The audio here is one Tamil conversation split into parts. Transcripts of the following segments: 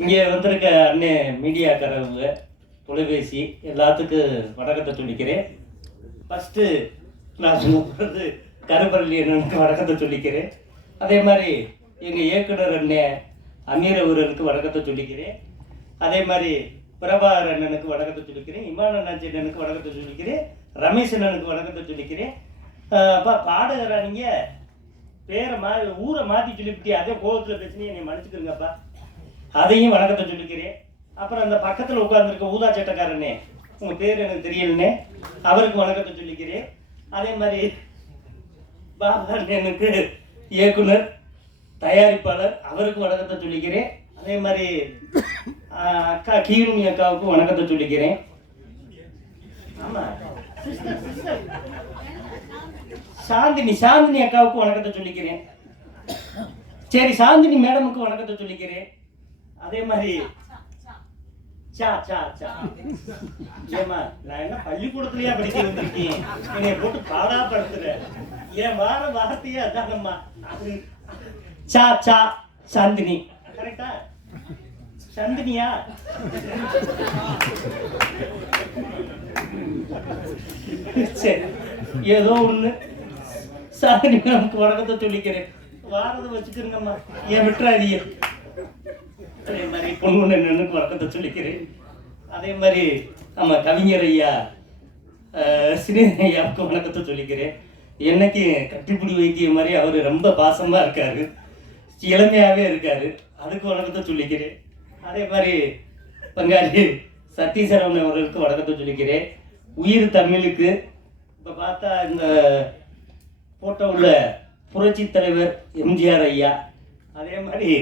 இங்கே வந்திருக்க அண்ணே மீடியாக்காரவங்க தொலைபேசி எல்லாத்துக்கும் வணக்கத்தை சொல்லிக்கிறேன். ஃபஸ்ட்டு நான் சொல்லுறது கருப்பள்ளி அண்ணனுக்கு வணக்கத்தை சொல்லிக்கிறேன். அதே மாதிரி எங்கள் இயக்குனர் அண்ணே அமீர் அவர்களுக்கு வணக்கத்தை சொல்லிக்கிறேன். அதே மாதிரி பிரபாகர் அண்ணனுக்கு வணக்கத்தை சொல்லிக்கிறேன். இமான் அண்ணாச்சி அண்ணனுக்கு வணக்கத்தை சொல்லிக்கிறேன். ரமேஷ் அண்ணனுக்கு வணக்கத்தை சொல்லிக்கிறேன். அப்பா பாடகரா நீங்கள் பேரை ஊரை மாற்றி சொல்லிவிட்டு அதே கோபத்தில் பேசினே என்னை மன்னிச்சுக்கிறீங்கப்பா, அதையும் வணக்கத்தை சொல்லிக்கிறேன். அப்புறம் அந்த பக்கத்தில் உட்காந்துருக்க ஊதா சட்டக்காரனே, உங்கள் பேர் எனக்கு தெரியலனே, அவருக்கு வணக்கத்தை சொல்லிக்கிறேன். அதே மாதிரி பாபா எனக்கு இயக்குனர் தயாரிப்பாளர், அவருக்கு வணக்கத்தை சொல்லிக்கிறேன். அதே மாதிரி அக்கா கீருமி அக்காவுக்கு வணக்கத்தை சொல்லிக்கிறேன். ஆமாம், சாந்தினி அக்காவுக்கு வணக்கத்தை சொல்லிக்கிறேன். சரி, சாந்தினி மேடமுக்கு வணக்கத்தை சொல்லிக்கிறேன். அதே மாதிரி ஏமா நான் என்ன பள்ளிக்கூடத்துலயா படிக்க வந்திருக்கேன், என்னைய போட்டு பாடாப்படுத்துற, என் வார வார்த்தையே அதானம்மா. சாந்தினி கரெக்டா? சந்தினியா? சரி, ஏதோ ஒண்ணு. சாந்தினி நமக்கு வணக்கத்தை சொல்லிக்கிறேன். வாரதை வச்சுக்கிறேங்கம்மா, ஏன் விட்டுறாதீங்க. அதே மாதிரி பொண்ணு என்னன்னு வணக்கத்தை சொல்லிக்கிறேன். அதே மாதிரி நம்ம கவிஞர் ஐயா சினேகன் ஐயாவுக்கு வணக்கத்தை சொல்லிக்கிறேன். என்னைக்கு கட்டிப்பிடி வைக்கிய மாதிரி அவர் ரொம்ப பாசமாக இருக்காரு, இளமையாகவே இருக்காரு, அதுக்கு வணக்கத்தை சொல்லிக்கிறேன். அதே மாதிரி பங்காளி சத்தீஸ்வரன் அவர்களுக்கு வணக்கத்தை சொல்லிக்கிறேன். உயிர் தமிழுக்கு இப்போ பார்த்தா இந்த போட்டோவில் புரட்சி தலைவர் எம்ஜிஆர் ஐயா, அதே மாதிரி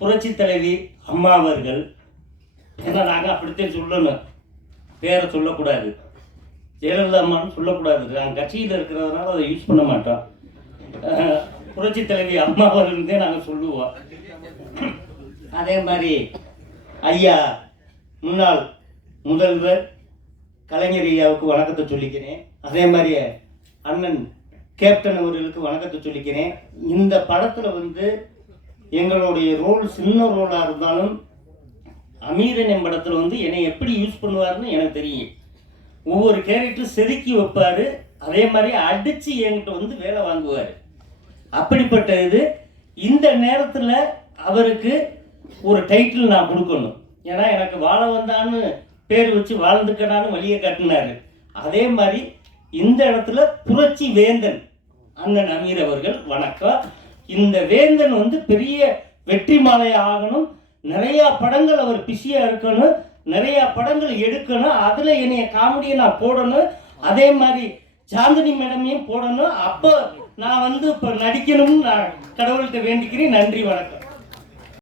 புரட்சி தலைவி அம்மா அவர்கள். ஏன்னா நாங்கள் அப்படித்தான் சொல்லணும், பேரை சொல்லக்கூடாது, ஜெயலலிதா அம்மான்னு சொல்லக்கூடாது. நாங்கள் கட்சியில் இருக்கிறதுனால அதை யூஸ் பண்ண மாட்டோம். புரட்சி தலைவி அம்மா அவர்கள்தான் நாங்கள் சொல்லுவோம். அதே மாதிரி ஐயா முன்னாள் முதல்வர் கலைஞர் ஐயாவுக்கு வணக்கத்தை சொல்லிக்கிறேன். அதே மாதிரி அண்ணன் கேப்டன் அவர்களுக்கு வணக்கத்தை சொல்லிக்கிறேன். இந்த படத்தில் எங்களுடைய ரோல் சின்ன ரோலாக இருந்தாலும் அமீரன் படத்தில் என்னை எப்படி யூஸ் பண்ணுவார்னு எனக்கு தெரியும். ஒவ்வொரு கேரக்டரும் செதுக்கி வைப்பார், அதே மாதிரி அடித்து என்கிட்ட வேலை வாங்குவார். அப்படிப்பட்ட இது இந்த நேரத்தில் அவருக்கு ஒரு டைட்டில் நான் கொடுக்கணும். ஏன்னா எனக்கு வாழ வந்தான்னு பேர் வச்சு வாழ்ந்துக்கடான்னு வழியை காட்டினார். அதே மாதிரி இந்த இடத்துல புரட்சி வேந்தன் அண்ணன் அமீர் அவர்கள் வணக்கம். இந்த வேந்தன் பெரிய வெற்றி மாலை ஆகணும், நிறையா படங்கள் அவர் பிஸியாக இருக்கணும், நிறையா படங்கள் எடுக்கணும், அதில் என்னைய காமெடியை நான் போடணும். அதே மாதிரி சாந்தினி மேடமையும் போடணும். அப்போ நான் இப்போ நடிக்கணும்னு நான் கடவுள்கிட்ட வேண்டிக்கிறேன். நன்றி, வணக்கம்.